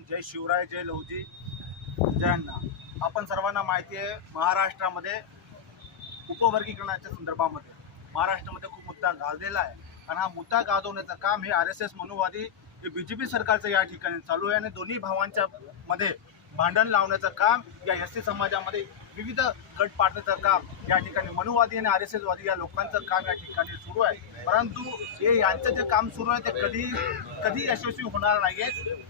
भीम, जय शिवराय, जय लहुजी, जय अण्णा. आपण सर्वांना माहिती आहे, महाराष्ट्रामध्ये उपवर्गीकरणाच्या संदर्भामध्ये महाराष्ट्रामध्ये खूप मुद्दा गाजलेला आहे आणि हा मुद्दा गाजवण्याचं काम हे RSS मनुवादी हे BJP सरकारचं या ठिकाणी चालू आहे आणि दोन्ही भावांच्या मध्ये भांडण लावण्याचं काम या SC समाजामध्ये विविध गट पाडण्याचं काम या ठिकाणी मनुवादी आणि RSS वादी या लोकांचं काम या ठिकाणी सुरू आहे. परंतु हे यांचं जे काम सुरू आहे ते कधी यशस्वी होणार नाही आहे.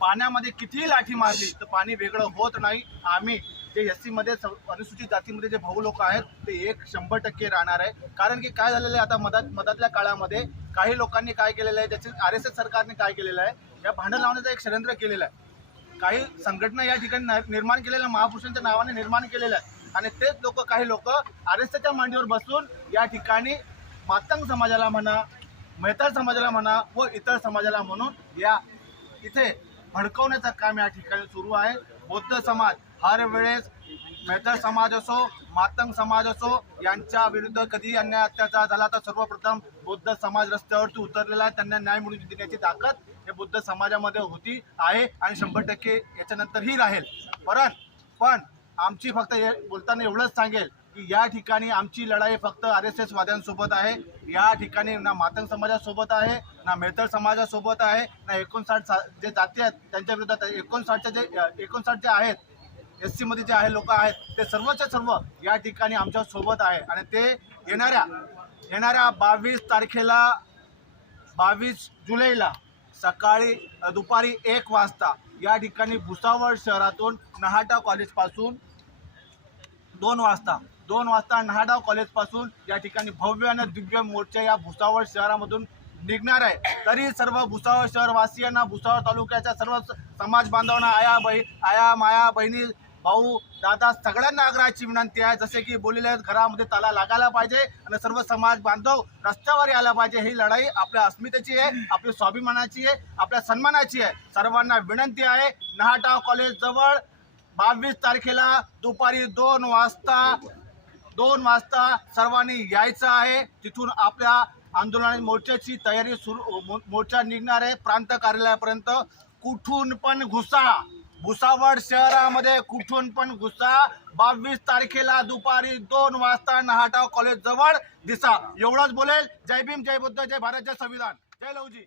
पाण्यामध्ये कितीही लाठी मारली तर पाणी वेगळं होत नाही. आम्ही जे SC मध्ये अनुसूचित जातीमध्ये जे भाऊ लोक आहेत ते 100% राहणार आहे. कारण की काय झालेलं आहे, आता मधातल्या काळामध्ये काही लोकांनी काय केलेलं आहे, त्याचे RSS सरकारने काय केलेलं आहे, या भांडण लावण्याचं एक षडयंत्र केलेलं आहे. काही संघटना या ठिकाणी निर्माण केलेल्या महापुरुषांच्या नावाने निर्माण केलेलं आहे आणि तेच लोक काही लोक RSSच्या मांडीवर बसून या ठिकाणी मातंग समाजाला म्हणा, मेहतर समाजाला म्हणा व इतर समाजाला म्हणून या इथे भडकवण्याचं काम या ठिकाणी सुरू आहे. बौद्ध समाज हर वेळेस मेहतर समाज असो, मातंग समाज असो, यांच्या विरुद्ध कधी अन्याय अत्याचार झाला तर सर्वप्रथम बौद्ध समाज रस्त्यावरती उतरलेला आहे. त्यांना न्याय मिळवून देण्याची ताकद हे बौद्ध समाजामध्ये होती आहे आणि 100% याच्यानंतरही राहील. पण आमची फक्त बोलताना एवढंच सांगेल की या ठिकाणी आमची लढाई फक्त RSS वाद्यांसोबत आहे. या ठिकाणी ना मातंग समाजासोबत आहे, ना मेहतर समाजासोबत आहे, ना 59 जे जाती आहेत त्यांच्या विरोधात 59 जे आहेत SC मध्ये जे आहे लोक आहेत ते सर्वच्या सर्व या ठिकाणी आमच्या सोबत आहे आणि ते येणाऱ्या 22 तारखेला 22 जुलैला सकाळी दुपारी 1 वाजता या ठिकाणी भुसावळ शहरातून नहाटा कॉलेजपासून 2 वाजता नहाटा कॉलेजपासून या ठिकाणी भव्य आणि दिव्य मोर्चा या भुसावळ शहरामधून निघणार आहे. तरी सर्व भुसावळ शहरवासियांना, भुसावळ तालुक्याच्या सर्व समाज बांधवांना, आया माया बहिणी भाऊ दादा सगळ्यांना आग्रहाची विनंती आहे, जसे की बोललेले आहेत, घरामध्ये ताला लागायला पाहिजे आणि सर्व समाज बांधव रस्त्यावर यायला पाहिजे. ही लढाई आपल्या अस्मितेची आहे, आपल्या स्वाभिमानाची आहे, आपल्या सन्मानाची आहे. सर्वांना विनंती आहे, नहाटा कॉलेज जवळ 22 तारखेला दुपारी 2 वाजता सर्वांनी यायचं आहे. तिथून आपल्या आंदोलन मोर्चाची तयारी मोर्चा निघणार आहे प्रांत कार्यालयापर्यंत. कुठून पण घुसा, भुसावळ शहरामध्ये कुठून पण घुसा. 22 तारखेला दुपारी 2 वाजता नहाटा कॉलेज जवळ दिसा. एवढंच बोलेल. जय भीम, जय बुद्ध, जय भारत, जय संविधान, जय लहुजी.